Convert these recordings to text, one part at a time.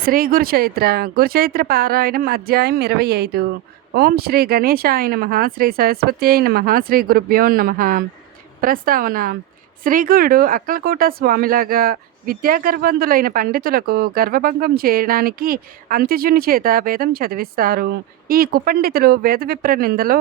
శ్రీ గురుచైత్ర పారాయణం అధ్యాయం 25. ఓం శ్రీ గణేశాయ నమ, శ్రీ సరస్వత్యై నమ, శ్రీ గురుభ్యో నమ. ప్రస్తావన: శ్రీగురుడు అక్కలకోట స్వామిలాగా విద్యాగర్వంతులైన పండితులకు గర్వభంగం చేయడానికి అంత్యజుని చేత వేదం చదివిస్తారు. ఈ కుపండితులు వేద విప్ర నిందలో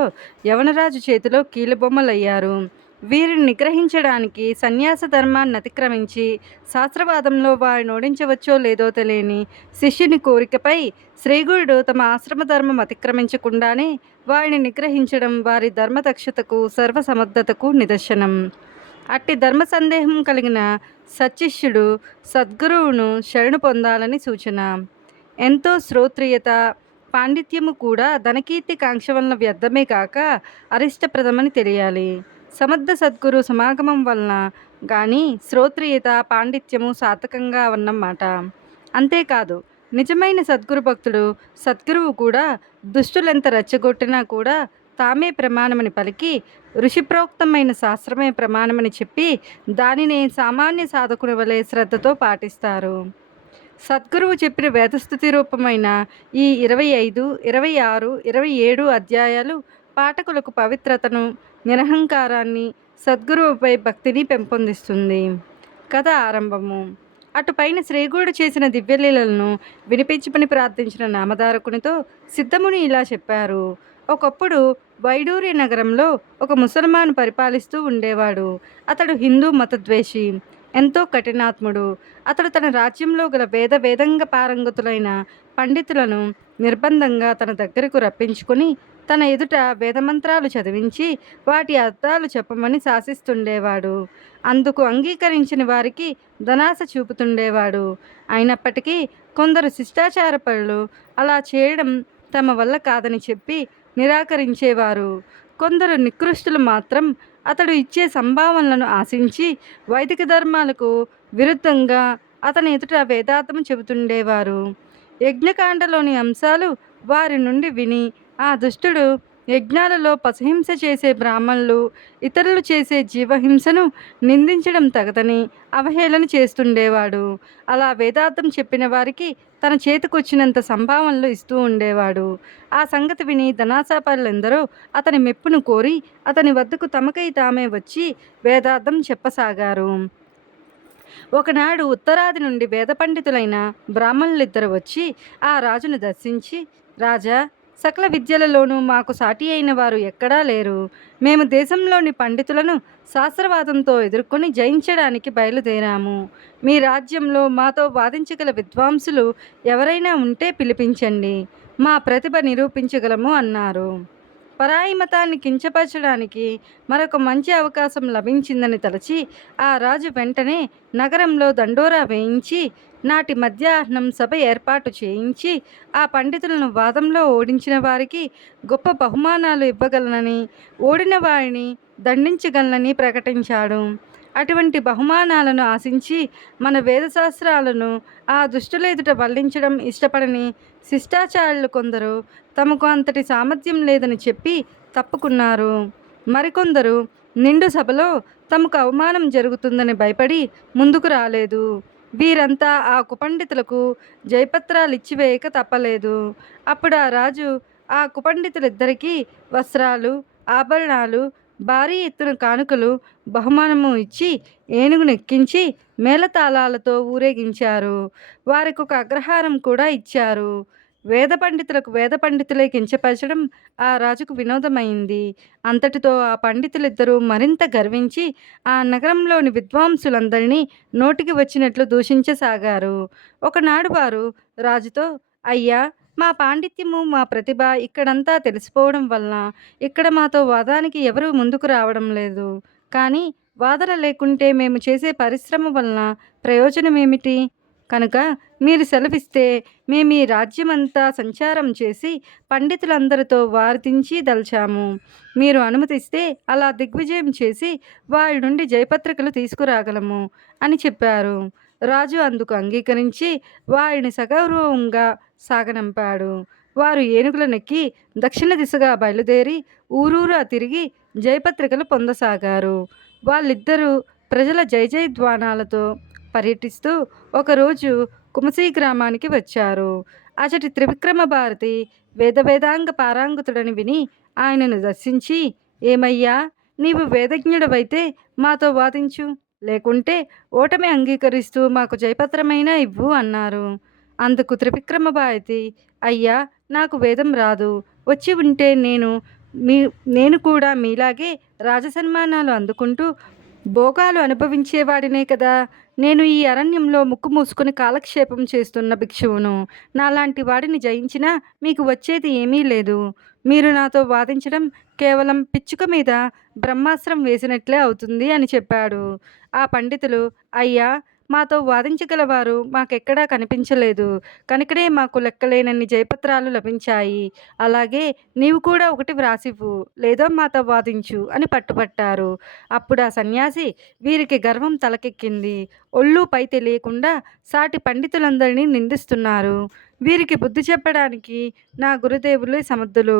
యవనరాజు చేతిలో కీలుబొమ్మలయ్యారు. వీరిని నిగ్రహించడానికి సన్యాస ధర్మాన్ని అతిక్రమించి శాస్త్రవాదంలో వారిని ఓడించవచ్చో లేదో తెలియని శిష్యుని కోరికపై శ్రీగురుడు తమ ఆశ్రమ ధర్మం అతిక్రమించకుండానే వారిని నిగ్రహించడం వారి ధర్మదక్షతకు సర్వసమర్థతకు నిదర్శనం. అట్టి ధర్మ సందేహం కలిగిన సచ్చిష్యుడు సద్గురువును శరణు పొందాలని సూచన. ఎంతో శ్రోత్రియత పాండిత్యము కూడా ధనకీర్తి కాంక్ష వలన వ్యర్థమే కాక అరిష్టప్రదమని తెలియాలి. సమర్థ సద్గురు సమాగమం వలన కానీ శ్రోత్రియత పాండిత్యము సార్థకంగా అన్నమాట. అంతేకాదు, నిజమైన సద్గురు భక్తుడు సద్గురువు కూడా దుష్టులెంత రెచ్చగొట్టినా కూడా తామే ప్రమాణమని పలికి ఋషిప్రోక్తమైన శాస్త్రమే ప్రమాణమని చెప్పి దానిని సామాన్య సాధకుని వలె శ్రద్ధతో పాటిస్తారు. సద్గురువు చెప్పిన వేదస్థుతి రూపమైన ఈ 25, 26, 27 అధ్యాయాలు పాఠకులకు పవిత్రతను, నిరహంకారాన్ని, సద్గురువుపై భక్తిని పెంపొందిస్తుంది. కథ ఆరంభము. అటుపైన శ్రీగురుడు చేసిన దివ్యలీలలను వినిపించమని ప్రార్థించిన నామధారకునితో సిద్ధముని ఇలా చెప్పారు: ఒకప్పుడు వైడూర్య నగరంలో ఒక ముసల్మాను పరిపాలిస్తూ ఉండేవాడు. అతడు హిందూ మతద్వేషి, ఎంతో కఠినాత్ముడు. అతడు తన రాజ్యంలో గల వేదంగ పారంగతులైన పండితులను నిర్బంధంగా తన దగ్గరకు రప్పించుకొని తన ఎదుట వేదమంత్రాలు చదివించి వాటి అర్థాలు చెప్పమని శాసిస్తుండేవాడు. అందుకు అంగీకరించిన వారికి ధనాశ చూపుతుండేవాడు. అయినప్పటికీ కొందరు శిష్టాచారపరులు అలా చేయడం తమ వల్ల కాదని చెప్పి నిరాకరించేవారు. కొందరు నికృష్టులు మాత్రం అతడు ఇచ్చే సంభావనలను ఆశించి వైదిక ధర్మాలకు విరుద్ధంగా అతని ఎదుట వేదాంతం చెబుతుండేవారు. యజ్ఞకాండలోని అంశాలు వారి నుండి విని ఆ దుష్టుడు యజ్ఞాలలో పశుహింస చేసే బ్రాహ్మణులు, ఇతరులు చేసే జీవహింసను నిందించడం తగదని అవహేళన చేస్తుండేవాడు. అలా వేదాంతం చెప్పిన వారికి తన చేతికొచ్చినంత సంభావనలు ఇస్తూ ఉండేవాడు. ఆ సంగతి విని ధనాశాపరులందరూ అతని మెప్పును కోరి అతని వద్దకు తమకై తామే వచ్చి వేదాంతం చెప్పసాగారు. ఒకనాడు ఉత్తరాది నుండి వేద పండితులైన బ్రాహ్మణులిద్దరు వచ్చి ఆ రాజును దర్శించి, రాజా, సకల విద్యలలోనూ మాకు సాటి అయిన వారు ఎక్కడా లేరు. మేము దేశంలోని పండితులను శాస్త్రవాదంతో ఎదుర్కొని జయించడానికి బయలుదేరాము. మీ రాజ్యంలో మాతో వాదించగల విద్వాంసులు ఎవరైనా ఉంటే పిలిపించండి. మా ప్రతిభ నిరూపించగలము అన్నారు. పరాయి మతాన్ని కించపరచడానికి మరొక మంచి అవకాశం లభించిందని తలచి ఆ రాజు వెంటనే నగరంలో దండోరా వేయించి నాటి మధ్యాహ్నం సభ ఏర్పాటు చేయించి ఆ పండితులను వాదంలో ఓడించిన వారికి గొప్ప బహుమానాలు ఇవ్వగలనని, ఓడిన వారిని దండించగలనని ప్రకటించాడు. అటువంటి బహుమానాలను ఆశించి మన వేదశాస్త్రాలను ఆ దుష్టుల ఎదుట వల్లించడం ఇష్టపడని శిష్టాచారులు కొందరు తమకు అంతటి సామర్థ్యం లేదని చెప్పి తప్పుకున్నారు. మరికొందరు నిండు సభలో తమకు అవమానం జరుగుతుందని భయపడి ముందుకు రాలేదు. వీరంతా ఆ కుపండితులకు జయపత్రాలు ఇచ్చివేయక తప్పలేదు. అప్పుడు ఆ రాజు ఆ కుపండితులిద్దరికీ వస్త్రాలు, ఆభరణాలు, భారీ ఎత్తున కానుకలు బహుమానము ఇచ్చి ఏనుగును ఎక్కించి మేళతాళాలతో ఊరేగించారు. వారికి ఒక అగ్రహారం కూడా ఇచ్చారు. వేద పండితులే కించపరచడం ఆ రాజుకు వినోదమైంది. అంతటితో ఆ పండితులిద్దరూ మరింత గర్వించి ఆ నగరంలోని విద్వాంసులందరినీ నోటికి వచ్చినట్లు దూషించసాగారు. ఒకనాడు వారు రాజుతో, అయ్యా, మా పాండిత్యము, మా ప్రతిభ ఇక్కడంతా తెలిసిపోవడం వలన ఇక్కడ మాతో వాదానికి ఎవరూ ముందుకు రావడం లేదు. కానీ వాదన లేకుంటే మేము చేసే పరిశ్రమ వలన ప్రయోజనమేమిటి? కనుక మీరు సెలవిస్తే మేము ఈ రాజ్యమంతా సంచారం చేసి పండితులందరితో వార్తించి దల్చాము. మీరు అనుమతిస్తే అలా దిగ్విజయం చేసి వారి నుండి జయపత్రికలు తీసుకురాగలము అని చెప్పారు. రాజు అందుకు అంగీకరించి వారిని సగౌరవంగా సాగనంపాడు. వారు ఏనుగులనెక్కి దక్షిణ దిశగా బయలుదేరి ఊరూరా తిరిగి జయపత్రికలు పొందసాగారు. వాళ్ళిద్దరూ ప్రజల జయజయధ్వానాలతో పర్యటిస్తూ ఒకరోజు కుమసీ గ్రామానికి వచ్చారు. అచటి త్రివిక్రమ భారతి వేదాంగ పారంగతుడని విని ఆయనను దర్శించి, ఏమయ్యా, నీవు వేదజ్ఞుడవైతే మాతో వాదించు, లేకుంటే ఓటమి అంగీకరిస్తూ మాకు జయపత్రమైనా ఇవ్వు అన్నారు. అందుకు త్రివిక్రమ భారతి, అయ్యా, నాకు వేదం రాదు. వచ్చి ఉంటే నేను కూడా మీలాగే రాజసన్మానాలు అందుకుంటూ భోగాలు అనుభవించేవాడినే కదా. నేను ఈ అరణ్యంలో ముక్కు మూసుకుని కాలక్షేపం చేస్తున్న భిక్షువును. నాలాంటి వాడిని జయించినా మీకు వచ్చేది ఏమీ లేదు. మీరు నాతో వాదించడం కేవలం పిచ్చుక మీద బ్రహ్మాస్త్రం వేసినట్లే అవుతుంది అని చెప్పాడు. ఆ పండితులు, అయ్యా, మాతో వాదించగలవారు మాకెక్కడా కనిపించలేదు. కనుకనే మాకు లెక్కలేనన్ని జయపత్రాలు లభించాయి. అలాగే నీవు కూడా ఒకటి వ్రాసివ్వు, లేదో మాతో వాదించు అని పట్టుపట్టారు. అప్పుడు ఆ సన్యాసి, వీరికి గర్వం తలకెక్కింది. ఒళ్ళు పై తెలియకుండా సాటి పండితులందరినీ నిందిస్తున్నారు. వీరికి బుద్ధి చెప్పడానికి నా గురుదేవులే సమర్థులు.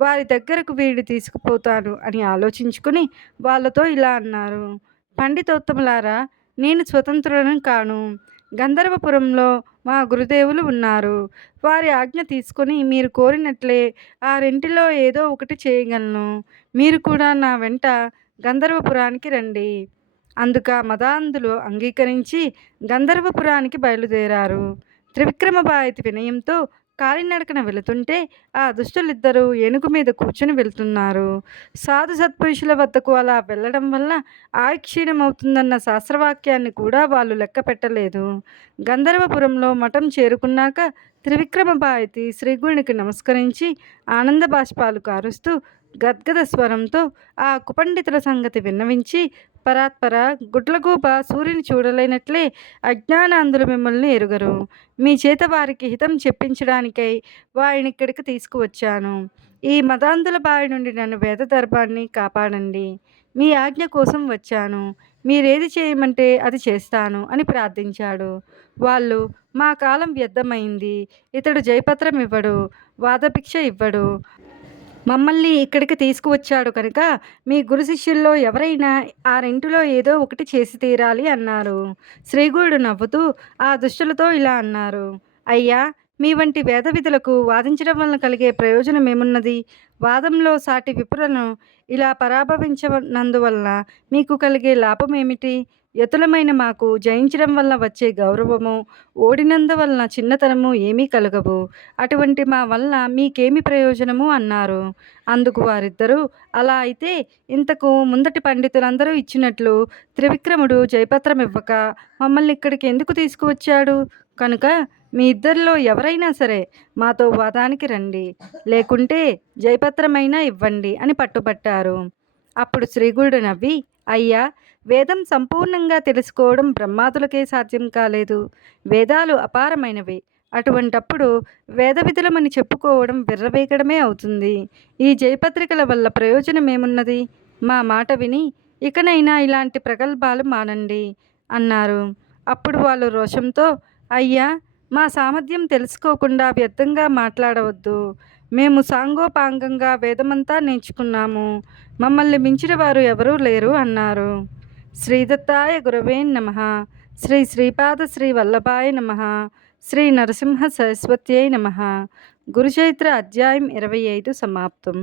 వారి దగ్గరకు వీడిని తీసుకుపోతాను అని ఆలోచించుకుని వాళ్ళతో ఇలా అన్నారు. పండితోత్తములారా, నేను స్వతంత్రులను కాను. గంధర్వపురంలో మా గురుదేవులు ఉన్నారు. వారి ఆజ్ఞ తీసుకొని మీరు కోరినట్లే ఆ రెంటిలో ఏదో ఒకటి చేయగలను. మీరు కూడా నా వెంట గంధర్వపురానికి రండి. అందుక మదాంధులు అంగీకరించి గంధర్వపురానికి బయలుదేరారు. త్రివిక్రమ భారతి వినయంతో కాలినడకన వెళుతుంటే ఆ దుష్టులిద్దరూ ఏనుగు మీద కూర్చుని వెళ్తున్నారు. సాధు సత్పురుషుల వద్దకు అలా వెళ్ళడం వల్ల ఆయుక్షీణమవుతుందన్న శాస్త్రవాక్యాన్ని కూడా వాళ్ళు లెక్క పెట్టలేదు. గంధర్వపురంలో మఠం చేరుకున్నాక త్రివిక్రమ భారతి శ్రీగురునికి నమస్కరించి ఆనంద బాష్పాలు కారుస్తూ గద్గద స్వరంతో ఆ కుపండితుల సంగతి విన్నవించి, పరాత్పర, గుడ్లగూబ సూర్యుని చూడలేనట్లే అజ్ఞానాంధులు మిమ్మల్ని ఎరుగరు. మీ చేత వారికి హితం చెప్పించడానికై వారిని ఇక్కడికి తీసుకువచ్చాను. ఈ మదాంధుల బారి నుండి నన్ను వేద దర్భాన్ని కాపాడండి. మీ ఆజ్ఞ కోసం వచ్చాను. మీరేది చేయమంటే అది చేస్తాను అని ప్రార్థించాడు. వాళ్ళు, మా కాలం వ్యర్థమైంది. ఇతడు జయపత్రం ఇవ్వడు, వాదభిక్ష ఇవ్వడు. మమ్మల్ని ఇక్కడికి తీసుకువచ్చాడు కనుక మీ గురు శిష్యుల్లో ఎవరైనా ఆ రెంటిలో ఏదో ఒకటి చేసి తీరాలి అన్నారు. శ్రీగురుడు నవ్వుతూ ఆ దుష్టులతో ఇలా అన్నారు. అయ్యా, మీ వంటి వేద విధులకు వాదించడం వలన కలిగే ప్రయోజనం ఏమున్నది? వాదంలో సాటి విపులను ఇలా పరాభవించనందువలన మీకు కలిగే లాభం ఏమిటి? యతులమైన మాకు జయించడం వల్ల వచ్చే గౌరవము, ఓడినందువలన చిన్నతనము ఏమీ కలగవు. అటువంటి మా వల్ల మీకేమి ప్రయోజనము అన్నారు. అందుకు వారిద్దరూ, అలా అయితే ఇంతకు ముందటి పండితులందరూ ఇచ్చినట్లు త్రివిక్రముడు జయపత్రం ఇవ్వక మమ్మల్ని ఇక్కడికి ఎందుకు తీసుకువచ్చాడు? కనుక మీ ఇద్దరిలో ఎవరైనా సరే మాతో వాదానికి రండి, లేకుంటే జయపత్రమైనా ఇవ్వండి అని పట్టుబట్టారు. అప్పుడు శ్రీగురుడు నవ్వి, అయ్యా, వేదం సంపూర్ణంగా తెలుసుకోవడం బ్రహ్మాదులకే సాధ్యం కాలేదు. వేదాలు అపారమైనవి. అటువంటప్పుడు వేద విధులమని చెప్పుకోవడం విర్రవేగడమే అవుతుంది. ఈ జయపత్రికల వల్ల ప్రయోజనం ఏమున్నది? మా మాట విని ఇకనైనా ఇలాంటి ప్రగల్భాలు మానండి అన్నారు. అప్పుడు వాళ్ళు రోషంతో, అయ్యా, మా సామర్థ్యం తెలుసుకోకుండా వ్యర్థంగా మాట్లాడవద్దు. మేము సాంగోపాంగంగా వేదమంతా నేర్చుకున్నాము. మమ్మల్ని మించిన వారు ఎవరూ లేరు అన్నారు. శ్రీదత్తాయ గురవే నమః. శ్రీ శ్రీపాద శ్రీ వల్లభాయ నమః. శ్రీ నరసింహ సరస్వత్యై నమః. గురుచరిత్ర అధ్యాయం 25 సమాప్తం.